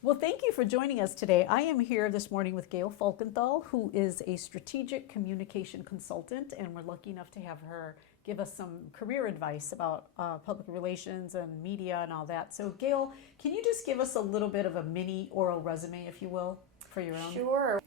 Well, thank you for joining us today. I am here this morning with Gayle Falkenthal, who is a strategic communication consultant, and we're lucky enough to have her give us some career advice about public relations and media and all that. So, Gayle, can you just give us a little bit of a mini oral resume, if you will, for your own? Sure.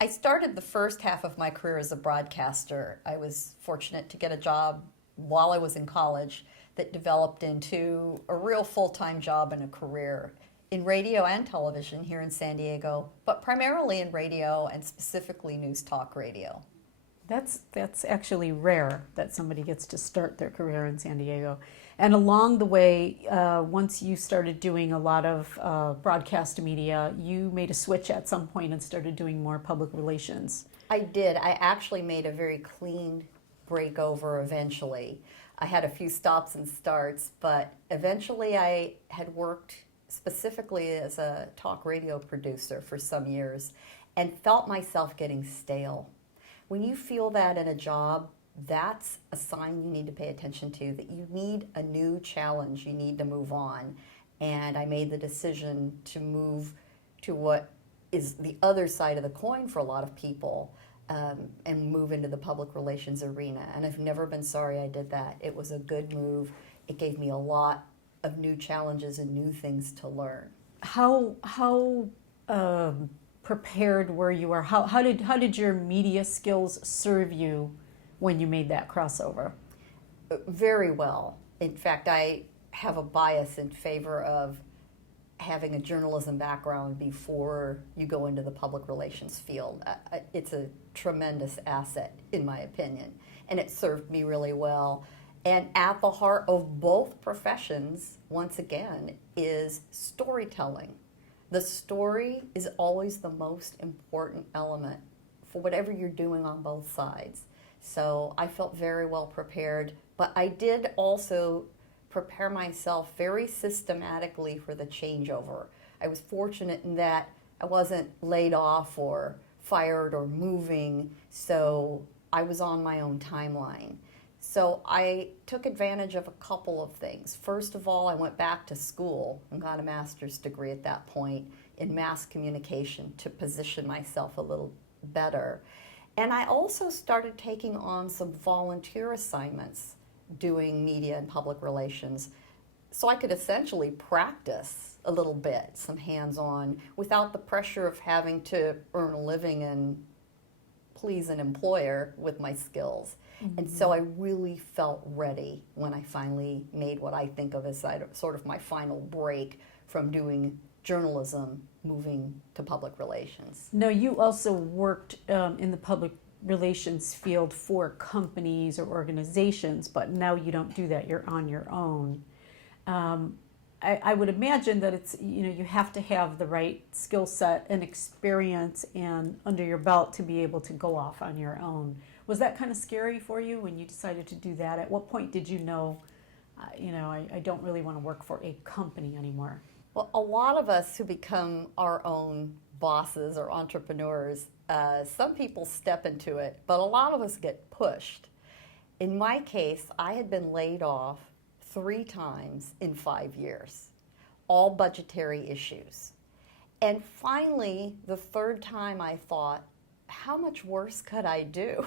I started the first half of my career as a broadcaster. I was fortunate to get a job while I was in college that developed into a real full-time job and a career in radio and television here in San Diego, but primarily in radio and specifically news talk radio. That's actually rare that somebody gets to start their career in San Diego. And along the way, once you started doing a lot of broadcast media, you made a switch at some point and started doing more public relations. I did. I actually made a very clean breakover eventually. I had a few stops and starts, but eventually I had worked specifically as a talk radio producer for some years and felt myself getting stale. When you feel that in a job, that's a sign you need to pay attention to, that you need a new challenge, you need to move on. And I made the decision to move to what is the other side of the coin for a lot of people, and move into the public relations arena. And I've never been sorry I did that. It was a good move. It gave me a lot of new challenges and new things to learn. How prepared were you, or how did your media skills serve you when you made that crossover? Very well. In fact, I have a bias in favor of having a journalism background before you go into the public relations field. It's a tremendous asset, in my opinion, and it served me really well. And at the heart of both professions, once again, is storytelling. The story is always the most important element for whatever you're doing on both sides. So I felt very well prepared, but I did also prepare myself very systematically for the changeover. I was fortunate in that I wasn't laid off or fired or moving, so I was on my own timeline. So I took advantage of a couple of things. First of all, I went back to school and got a master's degree at that point in mass communication to position myself a little better. And I also started taking on some volunteer assignments doing media and public relations so I could essentially practice a little bit, some hands-on, without the pressure of having to earn a living and please an employer with my skills. Mm-hmm. And so I really felt ready when I finally made what I think of as sort of my final break from doing journalism, moving to public relations. No, you also worked in the public relations field for companies or organizations, but now you don't do that. You're on your own. I would imagine that it's, you have to have the right skill set and experience and under your belt to be able to go off on your own. Was that kind of scary for you when you decided to do that? At what point did you know, I don't really want to work for a company anymore? Well, a lot of us who become our own bosses or entrepreneurs, some people step into it, but a lot of us get pushed. In my case, I had been laid off 3 times in 5 years, all budgetary issues. And finally, the 3rd time I thought, how much worse could I do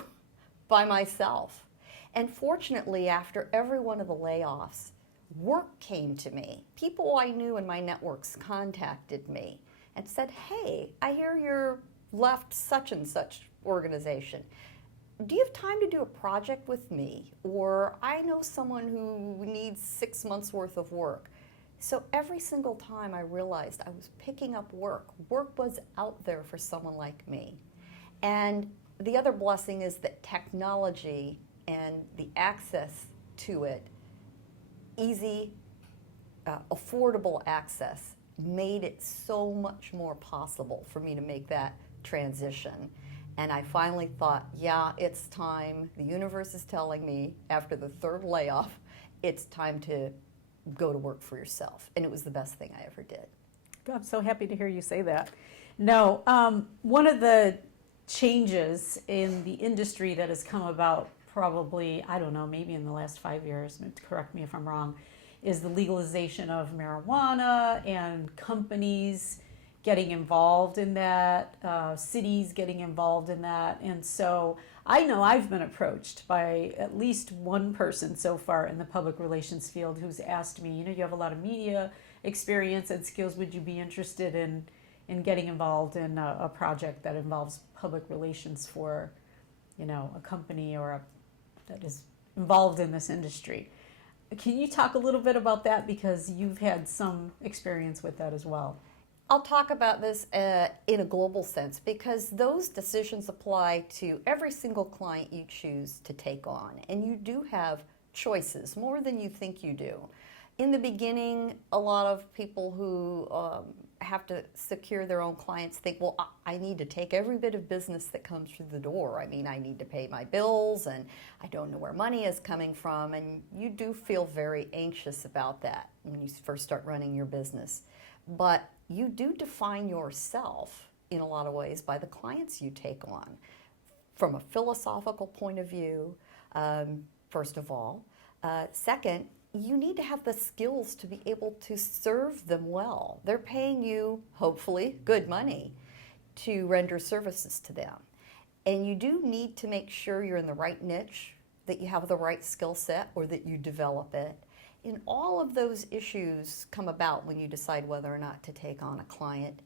by myself? And fortunately, after every one of the layoffs, work came to me. People I knew in my networks contacted me and said, hey, I hear you're left such and such organization. Do you have time to do a project with me? Or I know someone who needs 6 months worth of work. So every single time I realized I was picking up work. Work was out there for someone like me. And the other blessing is that technology and the access to it, easy, affordable access, made it so much more possible for me to make that transition. And I finally thought, yeah, it's time. The universe is telling me after the 3rd layoff, it's time to go to work for yourself. And it was the best thing I ever did. I'm so happy to hear you say that. No, one of the changes in the industry that has come about probably, I don't know, maybe in the last 5 years, correct me if I'm wrong, is the legalization of marijuana and companies getting involved in that, cities getting involved in that. And so I know I've been approached by at least one person so far in the public relations field who's asked me, you have a lot of media experience and skills. Would you be interested in getting involved in a project that involves public relations for, a company that is involved in this industry? Can you talk a little bit about that, because you've had some experience with that as well? I'll talk about this in a global sense, because those decisions apply to every single client you choose to take on. And you do have choices, more than you think you do. In the beginning, a lot of people who have to secure their own clients think, well, I need to take every bit of business that comes through the door. I mean, I need to pay my bills, and I don't know where money is coming from. And you do feel very anxious about that when you first start running your business. But you do define yourself in a lot of ways by the clients you take on. From a philosophical point of view, first of all. Second, you need to have the skills to be able to serve them well. They're paying you, hopefully, good money to render services to them. And you do need to make sure you're in the right niche, that you have the right skill set, or that you develop it. And all of those issues come about when you decide whether or not to take on a client.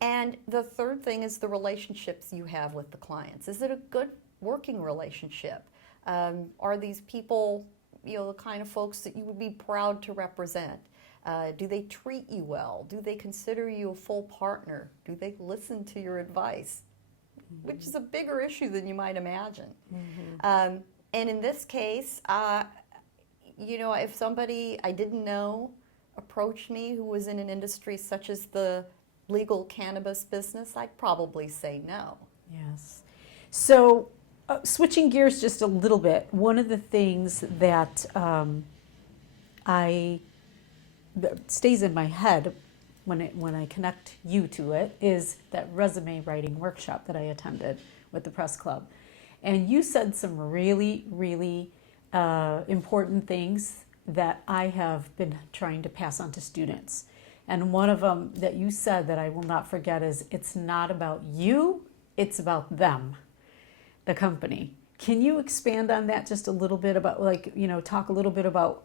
And the third thing is the relationships you have with the clients. Is it a good working relationship? Are these people, the kind of folks that you would be proud to represent? Do they treat you well? Do they consider you a full partner? Do they listen to your advice? Mm-hmm. Which is a bigger issue than you might imagine. Mm-hmm. And in this case, if somebody I didn't know approached me who was in an industry such as the legal cannabis business, I'd probably say no. Yes. So switching gears just a little bit, one of the things that that stays in my head when I connect you to it is that resume writing workshop that I attended with the press club. And you said some really, really important things that I have been trying to pass on to students. And one of them that you said that I will not forget is, it's not about you, it's about them, the company. Can you expand on that just a little bit about, talk a little bit about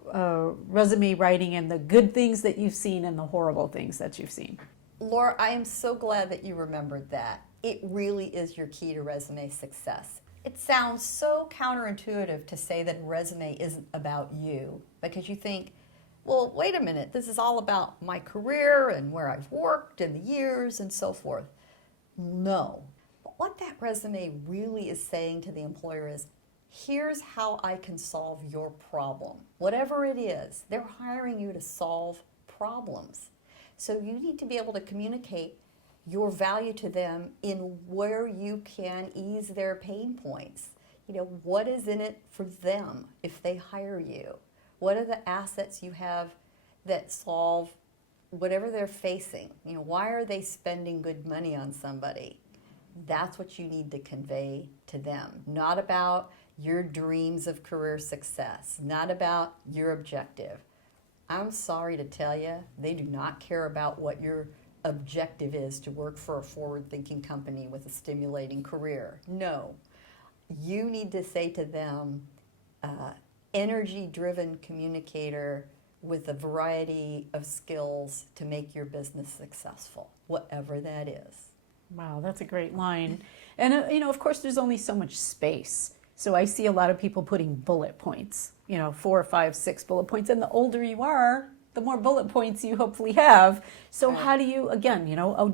resume writing and the good things that you've seen and the horrible things that you've seen? Laura, I am so glad that you remembered that. It really is your key to resume success. It sounds so counterintuitive to say that resume isn't about you, because you think, well, wait a minute, this is all about my career and where I've worked and the years and so forth. No. But what that resume really is saying to the employer is, here's how I can solve your problem. Whatever it is, they're hiring you to solve problems. So you need to be able to communicate your value to them in where you can ease their pain points. What is in it for them if they hire you? What are the assets you have that solve whatever they're facing? Why are they spending good money on somebody? That's what you need to convey to them. Not about your dreams of career success, not about your objective. I'm sorry to tell you, they do not care about what your objective is to work for a forward-thinking company with a stimulating career. No. You need to say to them, energy-driven communicator with a variety of skills to make your business successful, whatever that is. Wow, that's a great line. And, of course, there's only so much space. So I see a lot of people putting bullet points, 4, 5, 6 bullet points. And the older you are, the more bullet points you hopefully have. So right. How do you, again,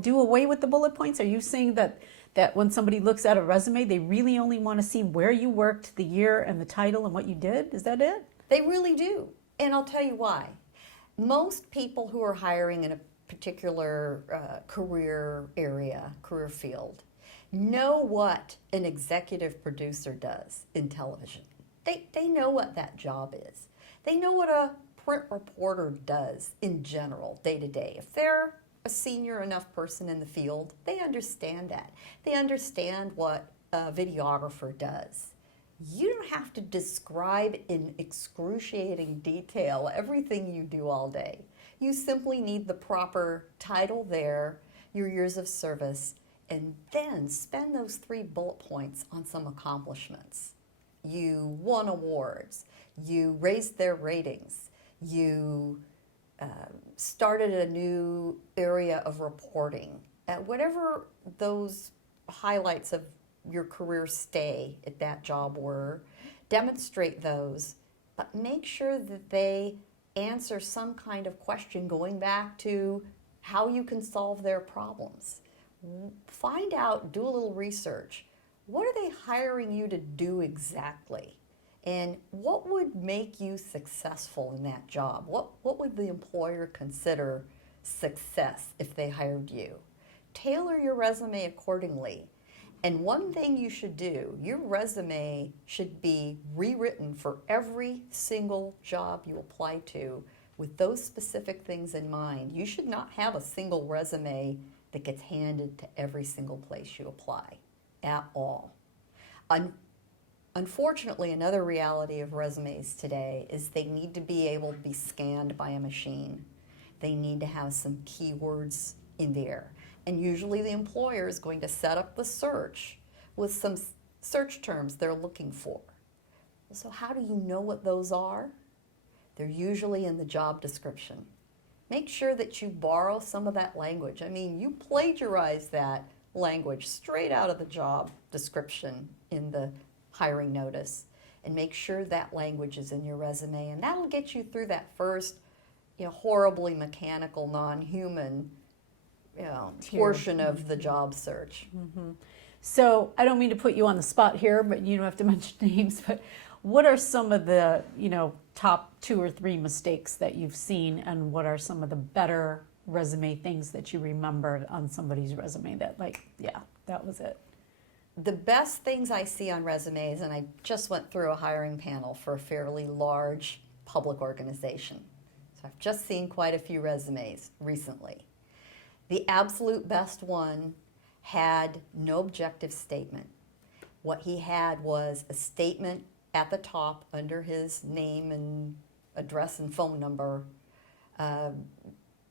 do away with the bullet points? Are you saying that when somebody looks at a resume, they really only want to see where you worked, the year and the title and what you did? Is that it? They really do. And I'll tell you why. Most people who are hiring in a particular career area, career field, know what an executive producer does in television. They know what that job is. They know what a print reporter does in general, day to day. If they're a senior enough person in the field, they understand that. They understand what a videographer does. You don't have to describe in excruciating detail everything you do all day. You simply need the proper title there your years of service, and then spend those 3 bullet points on some accomplishments. You won awards, you raised their ratings, you started a new area of reporting. Whatever those highlights of your career stay at that job were, demonstrate those, but make sure that they answer some kind of question going back to how you can solve their problems. Find out, do a little research. What are they hiring you to do exactly? And what would make you successful in that job? What would the employer consider success if they hired you? Tailor your resume accordingly. And one thing you should do, your resume should be rewritten for every single job you apply to with those specific things in mind. You should not have a single resume that gets handed to every single place you apply at all. Unfortunately, another reality of resumes today is they need to be able to be scanned by a machine. They need to have some keywords in there. And usually the employer is going to set up the search with some search terms they're looking for. So how do you know what those are? They're usually in the job description. Make sure that you borrow some of that language. I mean, you plagiarize that language straight out of the job description in the hiring notice, and make sure that language is in your resume, and that'll get you through that first, horribly mechanical, non-human, portion of the job search. Mm-hmm. So I don't mean to put you on the spot here, but you don't have to mention names, but what are some of the, top 2 or 3 mistakes that you've seen, and what are some of the better resume things that you remembered on somebody's resume that that was it? The best things I see on resumes, and I just went through a hiring panel for a fairly large public organization, so I've just seen quite a few resumes recently. The absolute best one had no objective statement. What he had was a statement at the top under his name and address and phone number,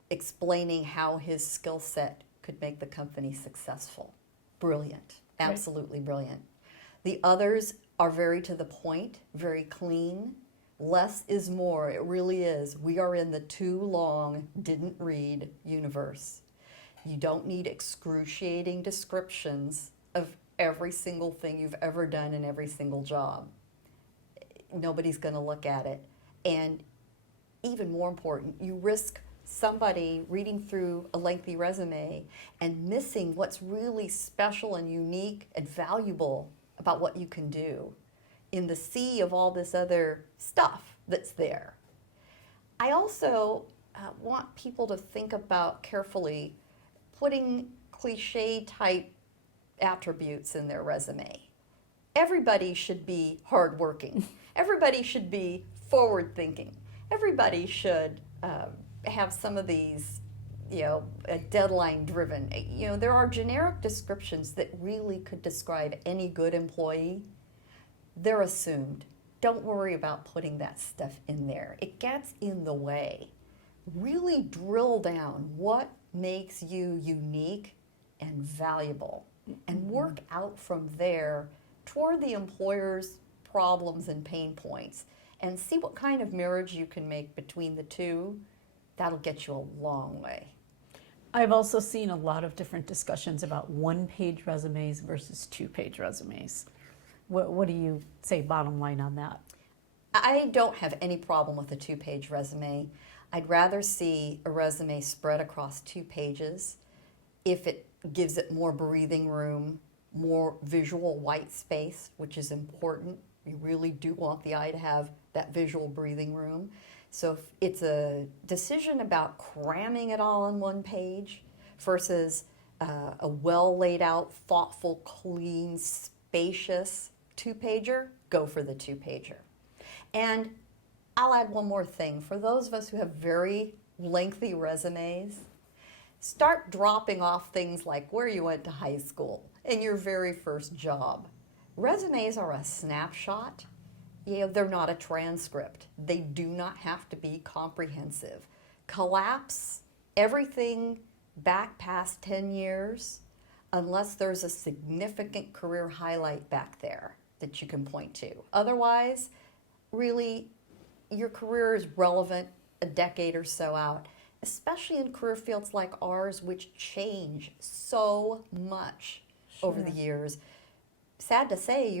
explaining how his skill set could make the company successful. Brilliant, absolutely brilliant. The others are very to the point, very clean. Less is more, it really is. We are in the too long, didn't read universe. You don't need excruciating descriptions of every single thing you've ever done in every single job. Nobody's going to look at it. And even more important, you risk somebody reading through a lengthy resume and missing what's really special and unique and valuable about what you can do in the sea of all this other stuff that's there. I also want people to think about carefully putting cliche type attributes in their resume. Everybody should be hardworking. Everybody should be forward thinking. Everybody should have some of these, deadline driven. There are generic descriptions that really could describe any good employee. They're assumed. Don't worry about putting that stuff in there. It gets in the way. Really drill down what makes you unique and valuable, and work out from there toward the employer's problems and pain points, and see what kind of marriage you can make between the two. That'll get you a long way. I've also seen a lot of different discussions about 1-page resumes versus 2-page resumes. What do you say bottom line on that? I don't have any problem with a 2-page resume. I'd rather see a resume spread across 2 pages if it gives it more breathing room, more visual white space, which is important. You really do want the eye to have that visual breathing room. So if it's a decision about cramming it all on 1 page versus a well laid out, thoughtful, clean, spacious 2-pager, go for the 2-pager. And I'll add one more thing. For those of us who have very lengthy resumes, start dropping off things like where you went to high school and your very first job. Resumes are a snapshot. They're not a transcript. They do not have to be comprehensive. Collapse everything back past 10 years unless there's a significant career highlight back there that you can point to. Otherwise, really, your career is relevant a decade or so out, especially in career fields like ours, which change so much over the years. Sad to say,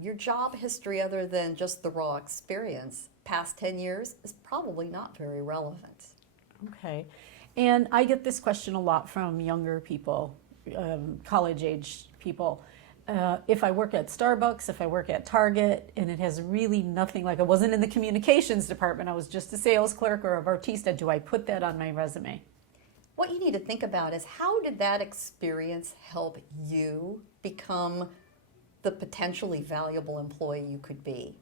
your job history, other than just the raw experience, past 10 years, is probably not very relevant. Okay. And I get this question a lot from younger people, college-age people. If I work at Starbucks, if I work at Target, and it has really nothing, like I wasn't in the communications department, I was just a sales clerk or a bartista, do I put that on my resume? What you need to think about is, how did that experience help you become the potentially valuable employee you could be?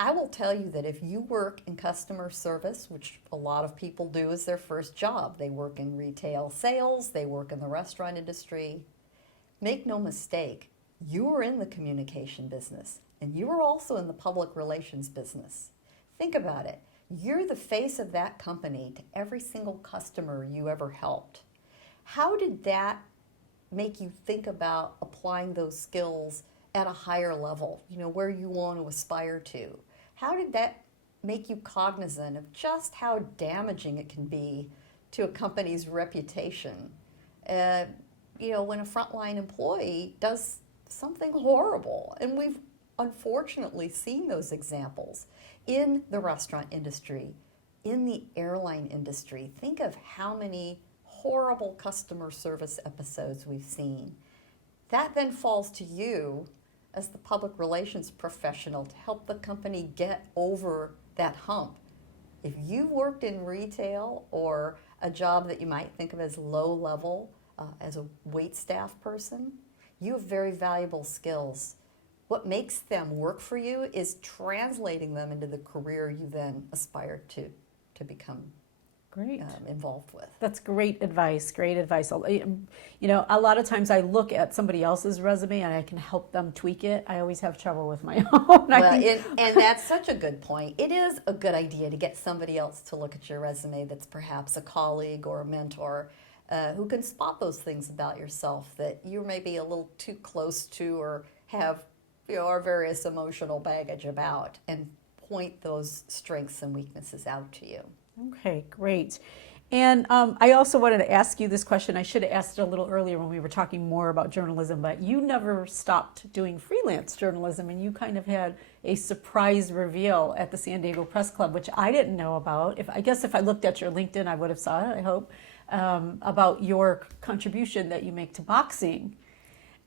I will tell you that if you work in customer service, which a lot of people do as their first job, they work in retail sales, they work in the restaurant industry, make no mistake, you are in the communication business and you are also in the public relations business. Think about it. You're the face of that company to every single customer you ever helped. How did that make you think about applying those skills at a higher level, where you want to aspire to? How did that make you cognizant of just how damaging it can be to a company's reputation? When a frontline employee does something horrible, and we've unfortunately seen those examples in the restaurant industry, in the airline industry. Think of how many horrible customer service episodes we've seen. That then falls to you as the public relations professional to help the company get over that hump. If you worked in retail or a job that you might think of as low level, as a wait staff person, you have very valuable skills. What makes them work for you is translating them into the career you then aspire to become Great. Involved with. That's great advice. Great advice. A lot of times I look at somebody else's resume and I can help them tweak it. I always have trouble with my own. And that's such a good point. It is a good idea to get somebody else to look at your resume that's perhaps a colleague or a mentor who can spot those things about yourself that you're maybe a little too close to or have our various emotional baggage about, and point those strengths and weaknesses out to you. Okay, great. And I also wanted to ask you this question. I should have asked it a little earlier when we were talking more about journalism, but you never stopped doing freelance journalism, and you kind of had a surprise reveal at the San Diego Press Club, which I didn't know about. I guess if I looked at your LinkedIn, I would have saw it, I hope, about your contribution that you make to boxing.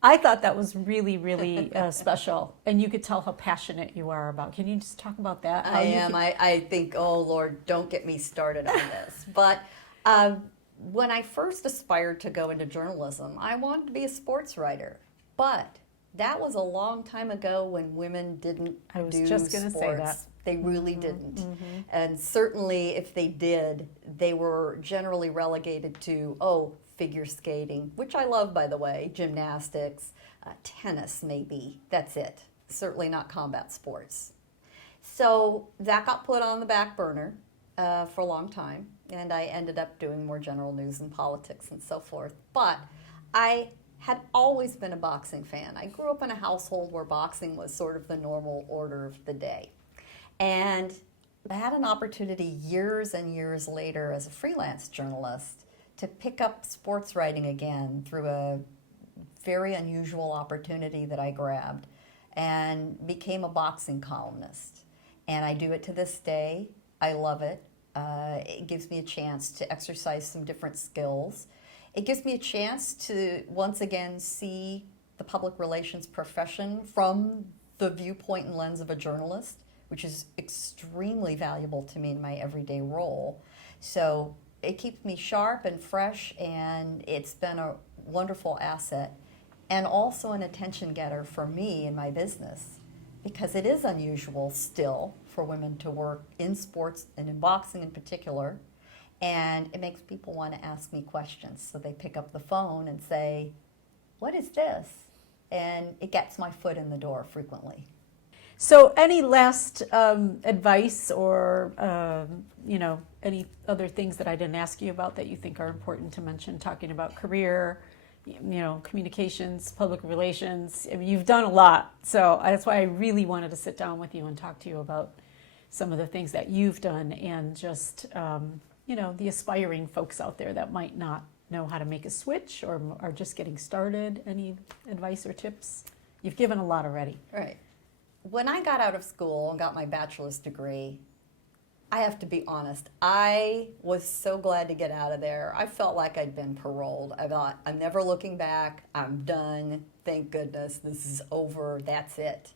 I thought that was really, really special, and you could tell how passionate you are about. Can you just talk about that? I am. I think, oh Lord, don't get me started on this. But when I first aspired to go into journalism, I wanted to be a sports writer. But that was a long time ago when women didn't do just going to say that. They really didn't. And certainly if they did, they were generally relegated to, figure skating, which I love, by the way, gymnastics, tennis maybe, that's it. Certainly not combat sports. So that got put on the back burner for a long time, and I ended up doing more general news and politics and so forth. But I had always been a boxing fan. I grew up in a household where boxing was sort of the normal order of the day. And I had an opportunity years and years later as a freelance journalist to pick up sports writing again through a very unusual opportunity that I grabbed, and became a boxing columnist. And I do it to this day. I love it. It gives me a chance to exercise some different skills. It gives me a chance to once again see the public relations profession from the viewpoint and lens of a journalist, which is extremely valuable to me in my everyday role. So it keeps me sharp and fresh, and it's been a wonderful asset, and also an attention getter for me in my business, because it is unusual still for women to work in sports and in boxing in particular, and it makes people want to ask me questions. So they pick up the phone and say, "What is this?" And it gets my foot in the door frequently. So any last advice or, any other things that I didn't ask you about that you think are important to mention, talking about career, communications, public relations? I mean, you've done a lot. So that's why I really wanted to sit down with you and talk to you about some of the things that you've done and just, the aspiring folks out there that might not know how to make a switch or are just getting started. Any advice or tips? You've given a lot already. Right. When I got out of school and got my bachelor's degree, I have to be honest, I was so glad to get out of there. I felt like I'd been paroled. I thought, I'm never looking back. I'm done. Thank goodness. This is over. That's it.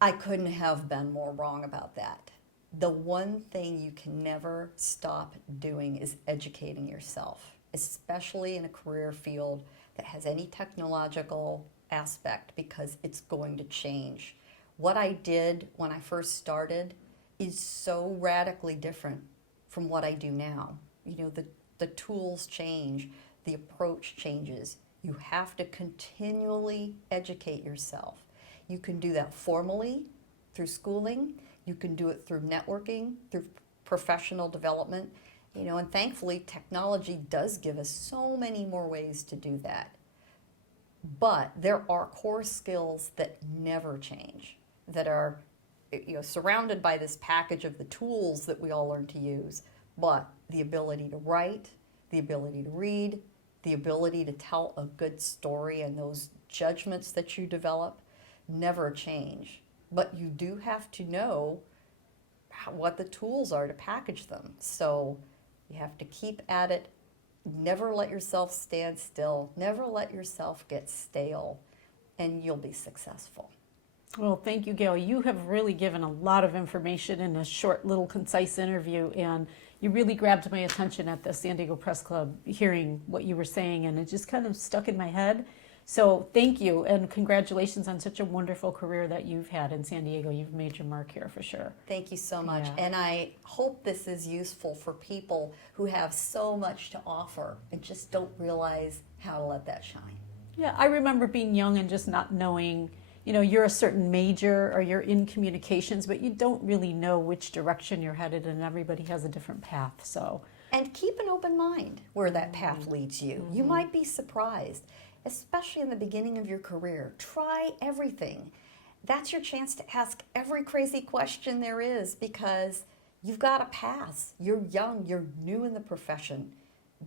I couldn't have been more wrong about that. The one thing you can never stop doing is educating yourself, especially in a career field that has any technological aspect, because it's going to change. What I did when I first started is so radically different from what I do now. The tools change, the approach changes. You have to continually educate yourself. You can do that formally through schooling. You can do it through networking, through professional development. And thankfully, technology does give us so many more ways to do that. But there are core skills that never change, that are surrounded by this package of the tools that we all learn to use. But the ability to write, the ability to read, the ability to tell a good story, and those judgments that you develop never change. But you do have to know what the tools are to package them. So you have to keep at it. Never let yourself stand still. Never let yourself get stale, and you'll be successful. Well, thank you, Gayle. You have really given a lot of information in a short, little, concise interview, and you really grabbed my attention at the San Diego Press Club hearing what you were saying, and it just kind of stuck in my head. So thank you, and congratulations on such a wonderful career that you've had in San Diego. You've made your mark here for sure. Thank you so much. Yeah. And I hope this is useful for people who have so much to offer and just don't realize how to let that shine. Yeah, I remember being young and just not knowing, you're a certain major or you're in communications, but you don't really know which direction you're headed, and everybody has a different path. So, and keep an open mind where that path leads you. You might be surprised, especially in the beginning of your career. Try everything. That's your chance to ask every crazy question there is, because you've got a pass. You're young, you're new in the profession.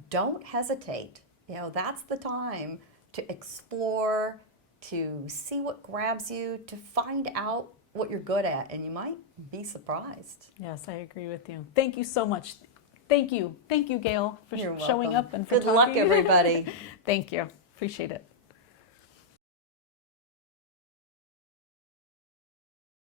Don't hesitate. That's the time to explore, to see what grabs you, to find out what you're good at, and you might be surprised. Yes, I agree with you. Thank you so much. Thank you, Gayle, for You're showing welcome. up and for Good luck, talking. everybody. Thank you. Appreciate it.